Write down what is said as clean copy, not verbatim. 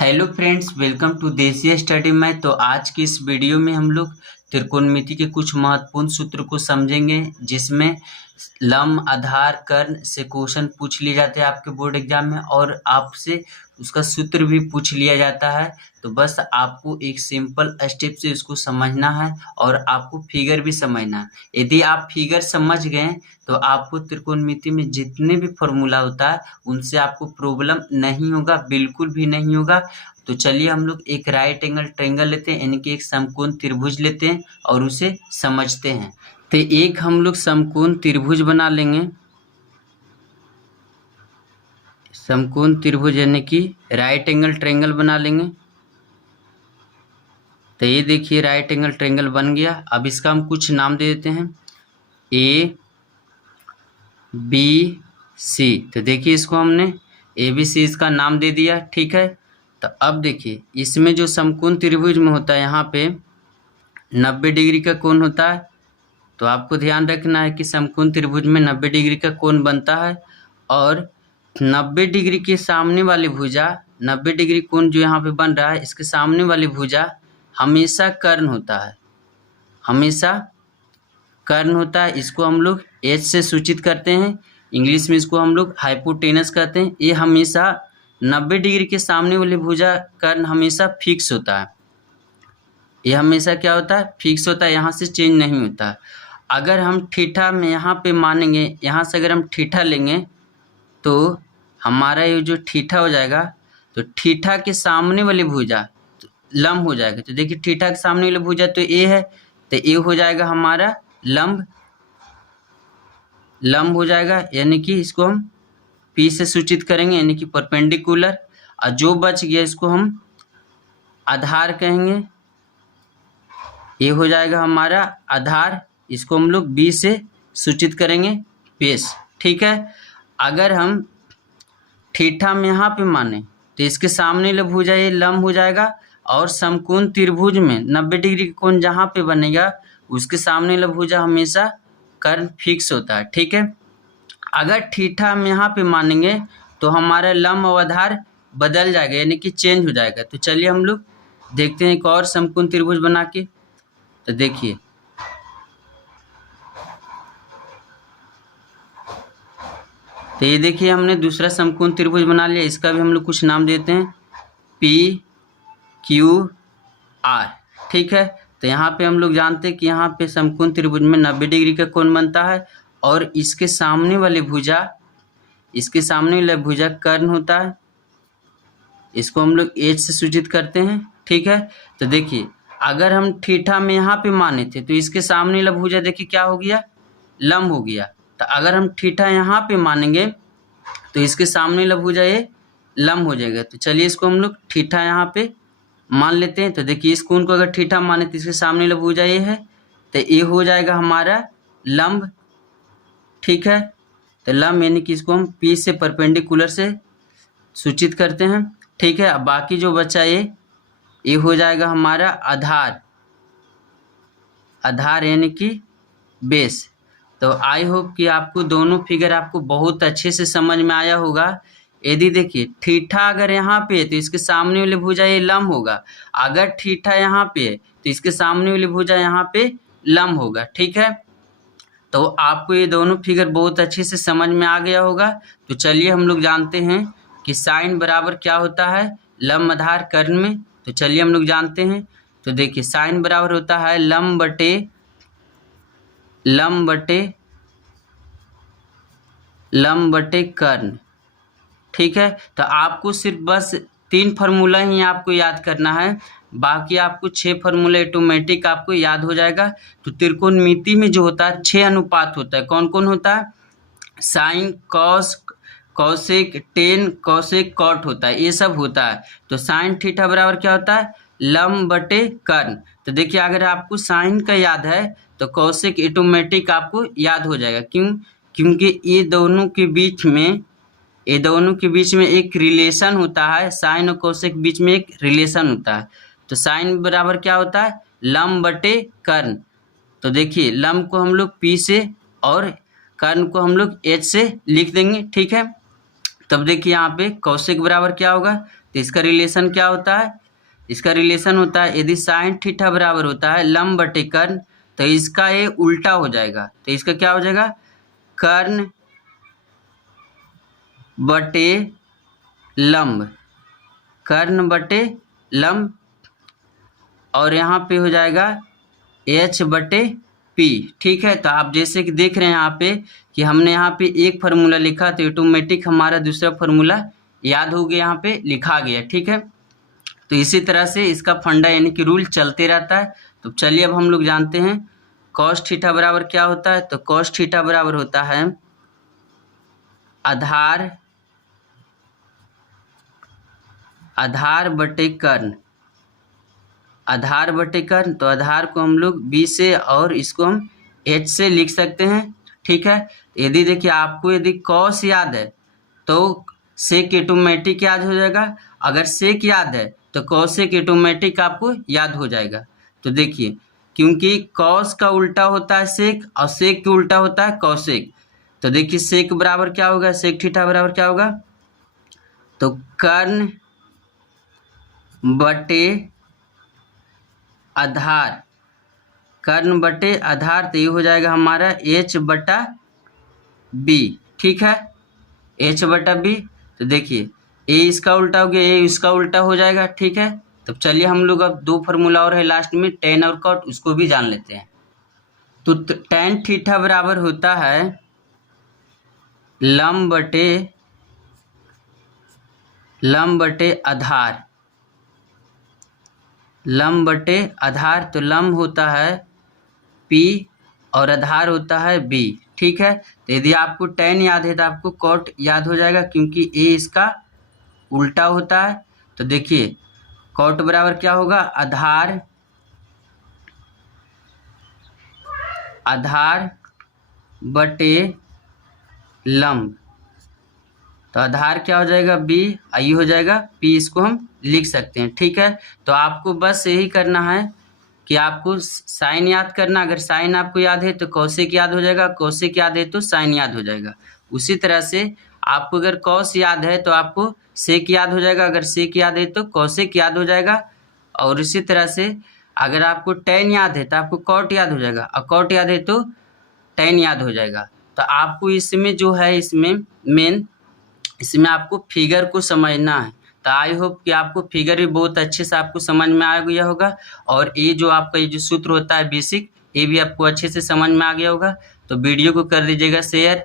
Hello friends, welcome to देसी study में। तो आज की इस वीडियो में हम लोग त्रिकोणमिति के कुछ महत्वपूर्ण सूत्र को समझेंगे, जिसमें लंब, आधार, कर्ण से क्वेश्चन पूछ लिए जाते हैं आपके बोर्ड एग्जाम में, और आपसे उसका सूत्र भी पूछ लिया जाता है। तो बस आपको एक सिंपल स्टेप से उसको समझना है और आपको फिगर भी समझना है। यदि आप फिगर समझ गए तो आपको त्रिकोणमिति में जितने भी फॉर्मूला होता है उनसे आपको प्रॉब्लम नहीं होगा, बिल्कुल भी नहीं होगा। तो चलिए हम लोग एक राइट एंगल ट्रायंगल लेते हैं, यानी कि एक समकोण त्रिभुज लेते हैं और उसे समझते हैं। तो एक हम लोग समकोण त्रिभुज बना लेंगे, समकोण त्रिभुज यानी कि राइट एंगल ट्रायंगल बना लेंगे। तो ये देखिए राइट एंगल ट्रायंगल बन गया। अब इसका हम कुछ नाम दे देते हैं, ए बी सी। तो देखिए इसको हमने ए बी सी इसका नाम दे दिया, ठीक है। तो अब देखिए इसमें जो समकोण त्रिभुज में होता है, यहाँ पे 90 डिग्री का कोण होता है। तो आपको ध्यान रखना है कि समकोण त्रिभुज में 90 डिग्री का कोण बनता है, और 90 डिग्री के सामने वाली भुजा, 90 डिग्री कोण जो यहाँ पे बन रहा है, इसके सामने वाली भुजा हमेशा कर्ण होता है, हमेशा कर्ण होता है। इसको हम लोग एच से सूचित करते हैं, इंग्लिश में इसको हम लोग हाइपोटेनस कहते हैं। ये हमेशा 90 डिग्री के सामने वाली भुजा कर्ण हमेशा फिक्स होता है, ये हमेशा क्या होता है, फिक्स होता है, यहाँ से चेंज नहीं होता। अगर हम थीटा में यहाँ पे मानेंगे, यहाँ से अगर हम थीटा लेंगे तो हमारा ये जो थीटा हो जाएगा, तो थीटा के सामने वाली भुजा लंब हो जाएगा। तो देखिए थीटा के सामने वाली भुजा तो ए है, तो ए हो जाएगा हमारा लंब, लंब हो जाएगा, यानी कि इसको हम पी से सूचित करेंगे, यानी कि परपेंडिकुलर। और जो बच गया इसको हम आधार कहेंगे, ये हो जाएगा हमारा आधार, इसको हम लोग बी से सूचित करेंगे, बेस, ठीक है। अगर हम थीटा में यहाँ पे माने तो इसके सामने वाला भुजा ये लंब हो जाएगा, और समकोण त्रिभुज में 90 डिग्री का कोण जहाँ पे बनेगा उसके सामने वाला भुजा हमेशा कर्ण फिक्स होता है, ठीक है। अगर थीटा में यहाँ पे मानेंगे तो हमारा लंब और आधार बदल जाएगा, यानी कि चेंज हो जाएगा। तो चलिए हम लोग देखते हैं एक और समकोण त्रिभुज बना के। तो देखिए तो ये देखिए हमने दूसरा समकोण त्रिभुज बना लिया, इसका भी हम लोग कुछ नाम देते हैं, पी क्यू आर, ठीक है। तो यहाँ पे हम लोग जानते हैं कि यहाँ पे समकोण त्रिभुज में 90 डिग्री का कोण बनता है, और इसके सामने वाले भुजा, इसके सामने वाला भुजा कर्ण होता है, इसको हम लोग एच से सूचित करते हैं, ठीक है। तो देखिए अगर हम थीटा में यहाँ पे माने थे तो इसके सामने वाला भुजा देखिए क्या हो गया, लंब हो गया। तो अगर हम थीटा यहाँ पे मानेंगे तो इसके सामने वाला भुजा ये लंब हो जाएगा। तो चलिए इसको हम लोग थीटा यहाँ पे मान लेते हैं। तो देखिए इस कोण को अगर थीटा माने तो इसके सामने वाला भुजा ये है, तो ये हो जाएगा हमारा लंब, ठीक है। तो लंब यानी कि इसको हम पी से परपेंडिकुलर से सूचित करते हैं, ठीक है। अब बाकी जो बचा ये हो जाएगा हमारा आधार, आधार यानी कि बेस। तो आई होप कि आपको दोनों फिगर आपको बहुत अच्छे से समझ में आया होगा। यदि देखिए थीटा अगर यहाँ पे है तो इसके सामने वाली भुजा ये लंब होगा, अगर थीटा यहाँ पे है तो इसके सामने वाली भुजा यहाँ पे लंब होगा, ठीक है। तो आपको ये दोनों फिगर बहुत अच्छे से समझ में आ गया होगा। तो चलिए हम लोग जानते हैं कि साइन बराबर क्या होता है लंब आधार कर्ण में। तो चलिए हम लोग जानते हैं। तो देखिए साइन बराबर होता है लंब बटे कर्ण, ठीक है। तो आपको सिर्फ बस 3 फार्मूला ही आपको याद करना है, बाकी आपको 6 फार्मूला ऑटोमेटिक आपको याद हो जाएगा। तो त्रिकोणमिति में जो होता है 6 अनुपात होता है, कौन कौन होता है, sine, cos, cosec, tan, cosec, cot होता है, ये सब होता है। तो साइन थीटा बराबर क्या होता है, लंब बटे कर्ण। तो देखिए अगर आपको साइन का याद है तो कॉसेक ऑटोमेटिक आपको याद हो जाएगा, क्यों, क्योंकि ये दोनों के बीच में एक रिलेशन होता है, साइन और कोसेक के बीच में एक रिलेशन होता है। तो साइन बराबर क्या होता है, लंब बटे कर्ण। तो देखिए लंब को हम लोग पी से और कर्ण को हम लोग एच से लिख देंगे, ठीक है। तब देखिए यहाँ पे कोसेक बराबर क्या होगा, तो इसका रिलेशन क्या होता है, इसका रिलेशन होता है यदि साइन थीटा बराबर होता है लंब बटे कर्ण, तो इसका ये उल्टा हो जाएगा। तो इसका क्या हो जाएगा, कर्ण बटे लंब, कर्ण बटे लंब, और यहाँ पे हो जाएगा h बटे p। ठीक है, तो आप जैसे कि देख रहे हैं यहाँ पे कि हमने यहाँ पे एक फार्मूला लिखा तो ऑटोमेटिक हमारा दूसरा फार्मूला याद हो गया, यहाँ पे लिखा गया। ठीक है, तो इसी तरह से इसका फंडा यानी कि रूल चलते रहता है। तो चलिए अब हम लोग जानते हैं कॉस थीटा बराबर क्या होता है। तो कॉस थीटा बराबर होता है आधार बटे कर्ण, आधार बटे कर्ण। तो आधार को हम लोग b से और इसको हम h से लिख सकते हैं। ठीक है, यदि देखिए आपको यदि कॉस याद है तो सेक ऑटोमेटिक याद हो जाएगा, अगर सेक याद है तो कॉसेक ऑटोमेटिक आपको याद हो जाएगा। तो देखिए क्योंकि कॉस का उल्टा होता है सेक और सेक का उल्टा होता है कॉसेक, तो देखिए सेक बराबर क्या होगा, सेक थीटा बराबर क्या होगा, तो कर्ण बटे आधार, कर्ण बटे आधार, तो ये हो जाएगा हमारा h बटा b। ठीक है, h बटा b। तो देखिए a इसका उल्टा हो गया, a इसका उल्टा हो जाएगा। ठीक है, तो चलिए हम लोग अब दो फार्मूला और है लास्ट में tan और cot, उसको भी जान लेते हैं। तो tan थीटा बराबर होता है लंब बटे आधार, लंब बटे आधार। तो लंब होता है P और आधार होता है B। ठीक है, तो यदि आपको tan याद है तो आपको cot याद हो जाएगा क्योंकि A इसका उल्टा होता है। तो देखिए cot बराबर क्या होगा, आधार बटे लंब। तो आधार क्या हो जाएगा b, आई हो जाएगा p, इसको हम लिख सकते हैं। ठीक है, तो आपको बस यही करना है कि आपको साइन याद करना, अगर साइन आपको याद है तो कौशिक याद हो जाएगा, कौशिक याद है तो साइन याद हो जाएगा। उसी तरह से आपको अगर कौश याद है तो आपको सेक याद हो जाएगा, अगर सेक याद है तो कौशिक याद हो जाएगा। और इसी तरह से अगर आपको tan याद है तो आपको cot याद हो जाएगा, और cot याद है तो tan याद हो जाएगा। तो आपको इसमें जो है इसमें आपको फिगर को समझना है। तो आई होप कि आपको फिगर भी बहुत अच्छे से आपको समझ में आ गया होगा, और ये जो आपका ये जो सूत्र होता है बेसिक, ये भी आपको अच्छे से समझ में आ गया होगा। तो वीडियो को कर दीजिएगा शेयर।